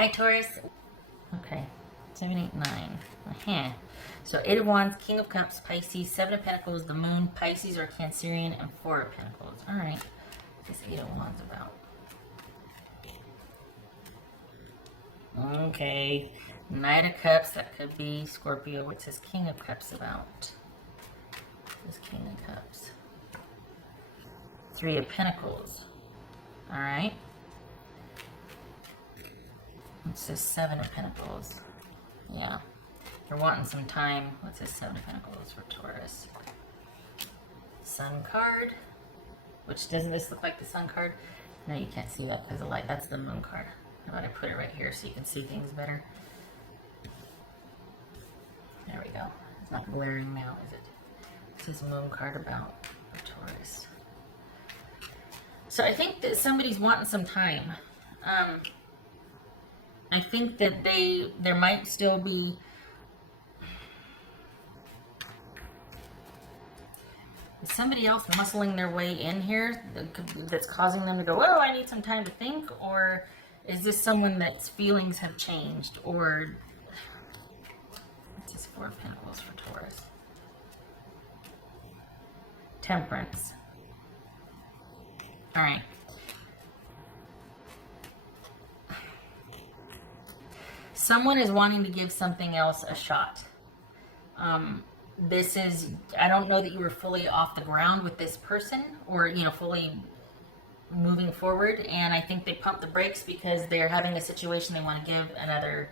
Hi, Taurus. Okay, 7, 8, 9. So 8 of Wands, King of Cups, Pisces, 7 of Pentacles, the Moon, Pisces or Cancerian, and 4 of Pentacles. All right, what's this 8 of Wands about? Okay, Knight of Cups, that could be Scorpio. What's this King of Cups about? This King of Cups. 3 of Pentacles. All right. What's this 7 of Pentacles? Yeah. You're wanting some time. What's this 7 of Pentacles for Taurus? Sun card. Which, doesn't this look like the Sun card? No, you can't see that because of light. That's the Moon card. How about I put it right here so you can see things better? There we go. It's not glaring now, is it? This is Moon card about Taurus. So I think that somebody's wanting some time. I think that there might still be somebody else muscling their way in here that's causing them to go, oh, I need some time to think, or is this someone that's feelings have changed, or what's this 4 of Pentacles for Taurus? Temperance. All right. Someone is wanting to give something else a shot. This is, I don't know that you were fully off the ground with this person, or, you know, fully moving forward. And I think they pump the brakes because they're having a situation they want to give another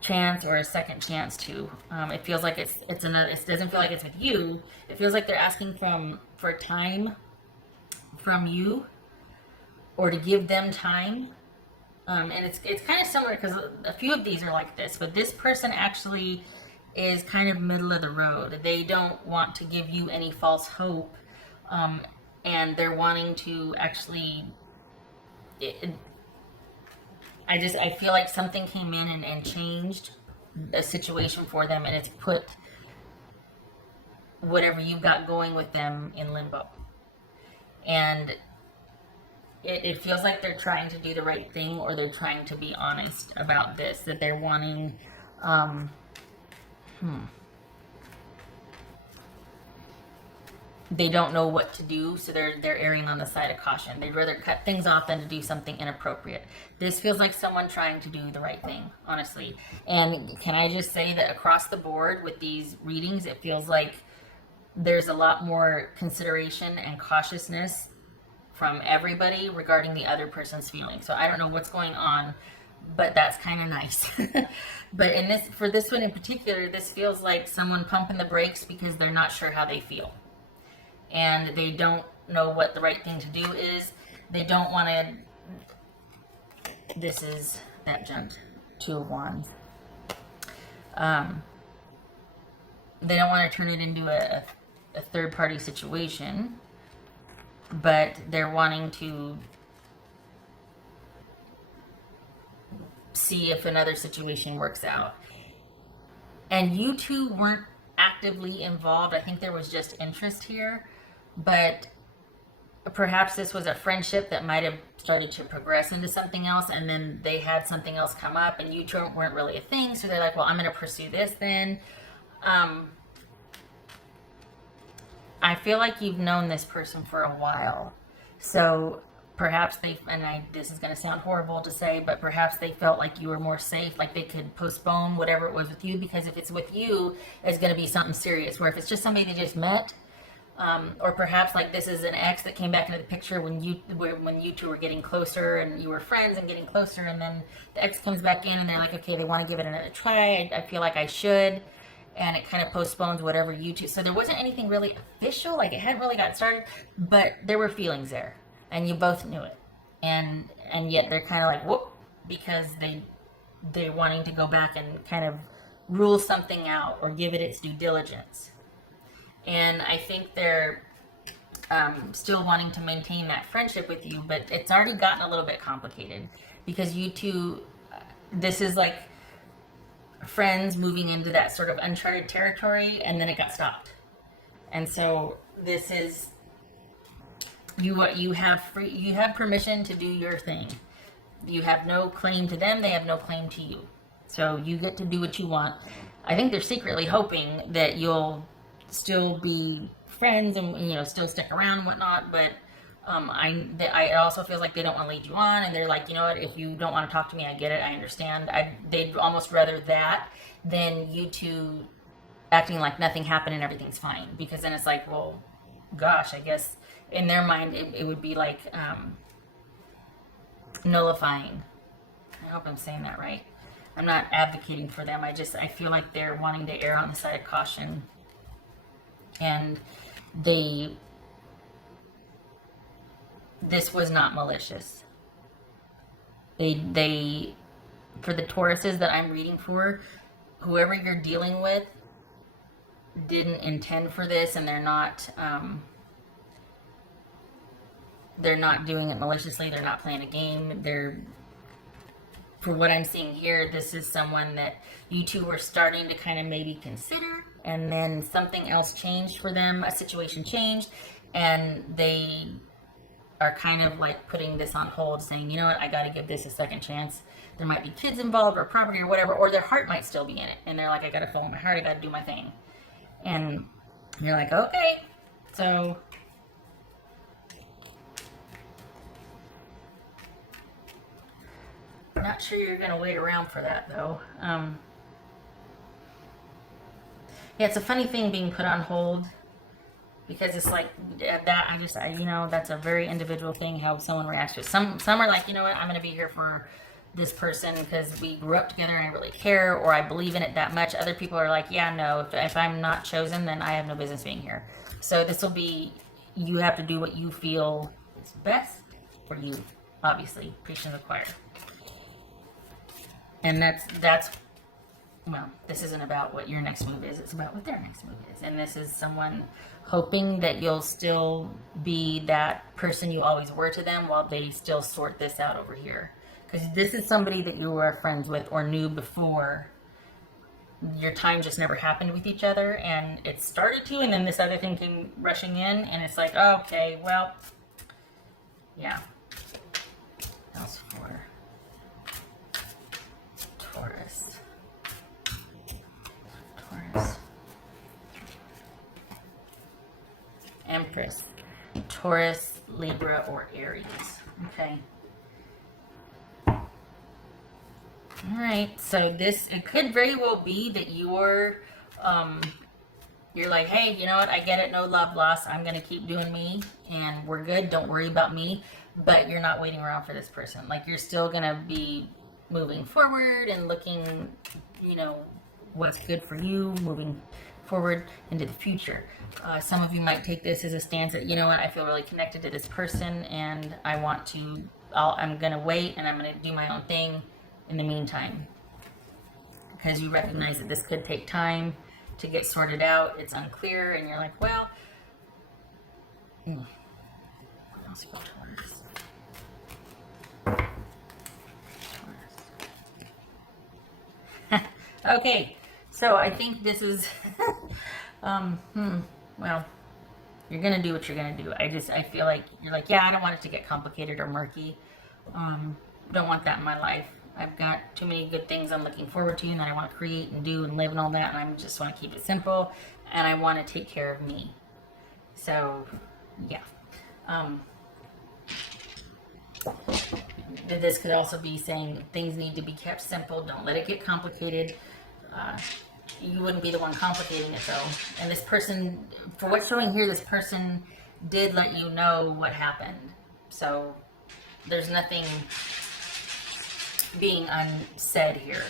chance or a second chance to. It feels like it's another, it doesn't feel like it's with you. It feels like they're asking for time from you, or to give them time. And it's kind of similar because a few of these are like this, but this person actually is kind of middle of the road. They don't want to give you any false hope, and they're wanting to actually, I feel like something came in and changed a situation for them, and it's put whatever you've got going with them in limbo. And it feels like they're trying to do the right thing, or they're trying to be honest about this, that they're wanting, they don't know what to do, so they're erring on the side of caution. They'd rather cut things off than to do something inappropriate. This feels like someone trying to do the right thing, honestly. And can I just say that across the board with these readings, it feels like there's a lot more consideration and cautiousness from everybody regarding the other person's feelings. So I don't know what's going on, but that's kind of nice. But for this one in particular, this feels like someone pumping the brakes because they're not sure how they feel. And they don't know what the right thing to do is. They don't want to, this is that jumped 2 of Wands. They don't want to turn it into a third party situation, but they're wanting to see if another situation works out. And you two weren't actively involved. I think there was just interest here, but perhaps this was a friendship that might have started to progress into something else, and then they had something else come up, and you two weren't really a thing, so they're like, well, I'm going to pursue this then. I feel like you've known this person for a while, so perhaps this is going to sound horrible to say, but perhaps they felt like you were more safe, like they could postpone whatever it was with you, because if it's with you, it's going to be something serious, where if it's just somebody they just met, or perhaps like this is an ex that came back into the picture when you two were getting closer and you were friends and getting closer, and then the ex comes back in and they're like, okay, they want to give it another try, I feel like I should. And it kind of postpones whatever you two. So there wasn't anything really official, like it hadn't really got started, but there were feelings there, and you both knew it. And yet they're kind of like, whoop, because they're wanting to go back and kind of rule something out or give it its due diligence. And I think they're still wanting to maintain that friendship with you, but it's already gotten a little bit complicated because you two, this is like friends moving into that sort of uncharted territory, and then it got stopped. And so this is you have permission to do your thing, You have no claim to them. They have no claim to you. So you get to do what you want. I think they're secretly hoping that you'll still be friends and, you know, still stick around and whatnot. But I also feel like they don't want to lead you on, and they're like, you know what, if you don't want to talk to me, I get it, I understand. They'd almost rather that than you two acting like nothing happened and everything's fine, because then it's like, well, gosh, I guess in their mind it would be like nullifying. I hope I'm saying that right. I'm not advocating for them. I feel like they're wanting to err on the side of caution, and this was not malicious. They for the Tauruses that I'm reading for, whoever you're dealing with didn't intend for this, and they're not doing it maliciously. They're not playing a game. For what I'm seeing here, this is someone that you two were starting to kind of maybe consider, and then something else changed for them. A situation changed, and they are kind of like putting this on hold, saying, you know what, I got to give this a second chance. There might be kids involved or property or whatever, or their heart might still be in it, and they're like, I got to follow my heart, I got to do my thing. And you're like, okay. So not sure you're gonna wait around for that though. Yeah, it's a funny thing being put on hold, because it's like that. You know, that's a very individual thing how someone reacts to it. Some are like, you know what, I'm gonna be here for this person because we grew up together and I really care, or I believe in it that much. Other people are like, yeah, no, if I'm not chosen, then I have no business being here. So this will be, you have to do what you feel is best for you, obviously, preaching to the choir. And that's well, this isn't about what your next move is, it's about what their next move is. And this is someone hoping that you'll still be that person you always were to them while they still sort this out over here. Because this is somebody that you were friends with or knew before. Your time just never happened with each other, and it started to, and then this other thing came rushing in, and it's like, oh, okay, well, yeah. That's for Taurus. Empress, Taurus, Libra, or Aries. Okay. All right. So it could very well be that you're like, hey, you know what? I get it. No love lost. I'm gonna keep doing me, and we're good. Don't worry about me. But you're not waiting around for this person. Like, you're still gonna be moving forward and looking, you know, what's good for you, moving forward into the future. Some of you might take this as a stance that, you know what, I feel really connected to this person, and I'm gonna wait, and I'm gonna do my own thing in the meantime, because you recognize that this could take time to get sorted out. It's unclear, and you're like, well, let's go Taurus. Okay, so I think this is well, you're gonna do what you're gonna do. I feel like you're like, yeah, I don't want it to get complicated or murky. Don't want that in my life. I've got too many good things I'm looking forward to, and that I want to create and do and live and all that, and I just want to keep it simple, and I want to take care of me. So, yeah. This could also be saying things need to be kept simple. Don't let it get complicated. You wouldn't be the one complicating it, though. And this person, for what's showing here, this person did let you know what happened. So there's nothing being unsaid here.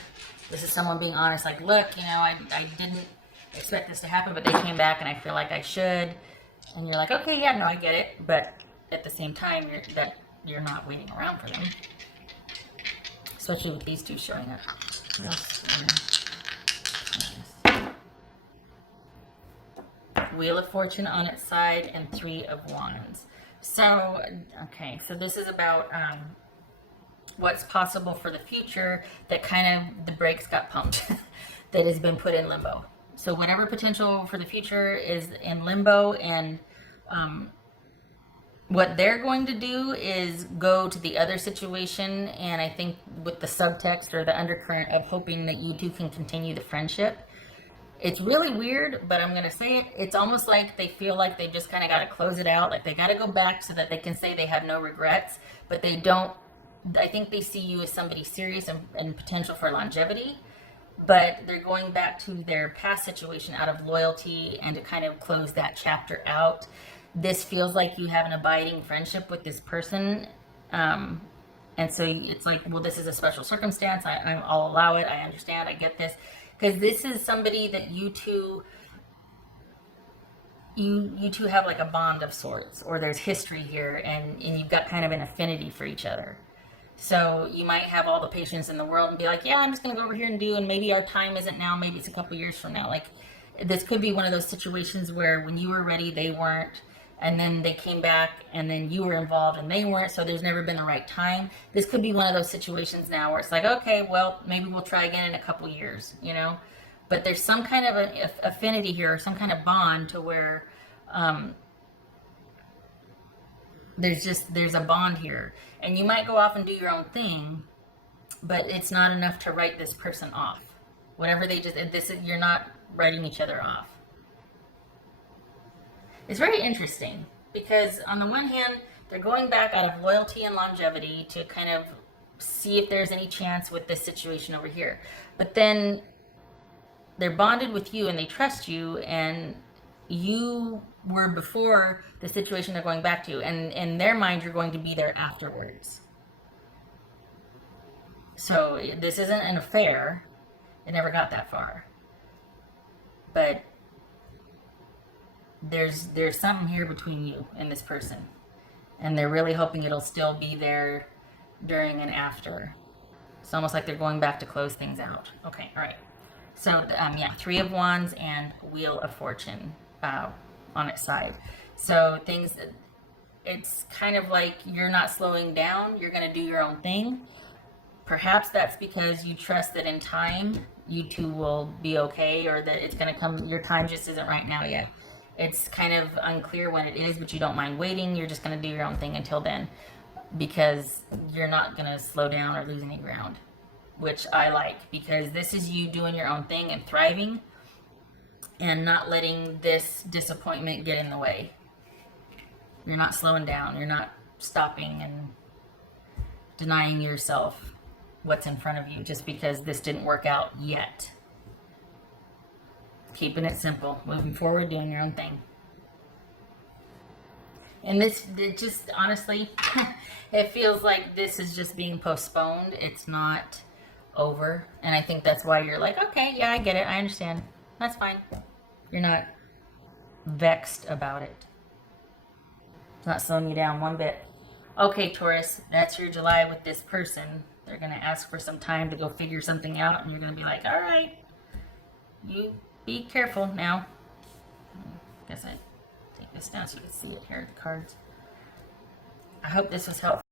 This is someone being honest, like, look, you know, I didn't expect this to happen, but they came back and I feel like I should. And you're like, okay, yeah, no, I get it. But at the same time, you're not waiting around for them. Especially with these two showing up. Wheel of Fortune on its side and Three of Wands. So, okay, so this is about what's possible for the future, that kind of the brakes got pumped, that has been put in limbo. So whatever potential for the future is in limbo, and What they're going to do is go to the other situation, and I think with the subtext or the undercurrent of hoping that you two can continue the friendship. It's really weird, but I'm going to say it. It's almost like they feel like they've just kind of got to close it out. Like they got to go back so that they can say they have no regrets, but they don't. I think they see you as somebody serious and potential for longevity, but they're going back to their past situation out of loyalty and to kind of close that chapter out. This feels like you have an abiding friendship with this person. And so it's like, well, this is a special circumstance. I'll allow it. I understand. I get this. Because this is somebody that you two have like a bond of sorts, or there's history here, and you've got kind of an affinity for each other. So you might have all the patience in the world and be like, yeah, I'm just going to go over here and do, and maybe our time isn't now, maybe it's a couple years from now. Like, this could be one of those situations where when you were ready, they weren't, and then they came back, and then you were involved and they weren't, so there's never been the right time. This could be one of those situations now where it's like, okay, well, maybe we'll try again in a couple years, you know? But there's some kind of an affinity here, or some kind of bond to where there's a bond here. And you might go off and do your own thing, but it's not enough to write this person off. Whatever they just, you're not writing each other off. It's very interesting because on the one hand, they're going back out of loyalty and longevity to kind of see if there's any chance with this situation over here. But then they're bonded with you and they trust you, and you were before the situation they're going back to, and in their mind you're going to be there afterwards. So this isn't an affair. It never got that far. But there's something here between you and this person, and they're really hoping it'll still be there during and after. It's almost like they're going back to close things out. Okay, all right. So yeah, 3 of Wands and Wheel of Fortune on its side. So it's kind of like you're not slowing down. You're going to do your own thing. Perhaps that's because you trust that in time you two will be okay, or that it's going to come. Your time just isn't right now yet. It's kind of unclear when it is, but you don't mind waiting. You're just going to do your own thing until then, because you're not going to slow down or lose any ground, which I like, because this is you doing your own thing and thriving and not letting this disappointment get in the way. You're not slowing down. You're not stopping and denying yourself what's in front of you just because this didn't work out yet. Keeping it simple, moving forward, doing your own thing. And it just, honestly, it feels like this is just being postponed. It's not over. And I think that's why you're like, okay, yeah, I get it. I understand. That's fine. You're not vexed about it. It's not slowing you down one bit. Okay, Taurus, that's your July with this person. They're going to ask for some time to go figure something out, and you're going to be like, all right, you be careful now. I guess I take this down so you can see it here, the cards. I hope this was helpful.